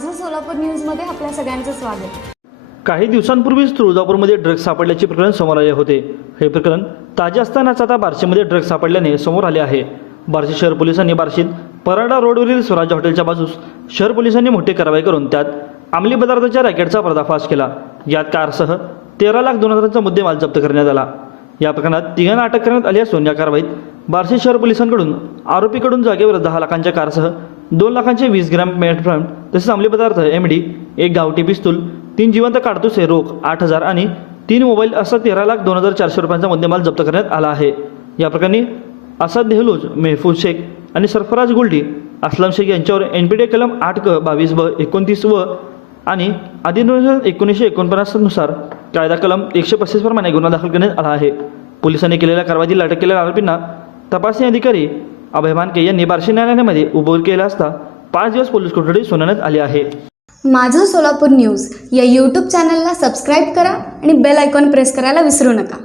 माझं सोलापूर न्यूजमध्ये आपल्या सगळ्यांचं स्वागत। काही दिवसांपूर्वीच तुळजापूरमध्ये ड्रग्ज सापडल्याचे प्रकरण समोर आले होते। हे प्रकरण ताजे असतानाच आता बार्शीमध्ये ड्रग्ज सापडल्याने समोर आले आहे। बार्शी शहर पोलिसांनी बार्शीत परांडा रोडवरील स्वराज हॉटेलच्या बाजूस शहर पोलिसांनी मोठी कारवाई करून त्यात अंमली पदार्थाच्या रॅकेटचा पर्दाफाश केला। यात कारसह 13,02,000चा मुद्देमाल जप्त करण्यात आला। या प्रकरणात तिघांना अटक करण्यात आली असून या कारवाईत बार्शी शहर पोलिसांकडून आरोपीकडून जागेवर 10 लाखांच्या कारसह 2 लाखांचे 20 ग्रॅम मेटफ्रॅम तसेच अंमली पदार्थ MD, एक गावठी पिस्तूल, 3 जिवंत काडतुसे, रोख 8,000 आणि 3 मोबाईल असा 13,02,400 रुपयांचा मुद्देमाल जप्त करण्यात आला आहे। या प्रकरणी असद नेहलूज, मेहफूज शेख आणि सरफराज गुलटी असलम शेख यांच्यावर NPD कलम 8 क 22 ब 29 व आणि अधिनियम 1949 नुसार कायदा कलम 135 प्रमाणे गुन्हा दाखल करण्यात आला आहे। पोलिसांनी केलेल्या कारवाईत अटक केलेल्या आरोपींना तपासणी अधिकारी अभय मानके यांनी बार्शी न्यायालयामध्ये उभं केला असता 5 दिवस पोलीस कोठडी सुनावण्यात आली आहे। माझं सोलापूर न्यूज या YouTube चॅनलला सबस्क्राईब करा आणि बेल आयकॉन प्रेस करायला विसरू नका।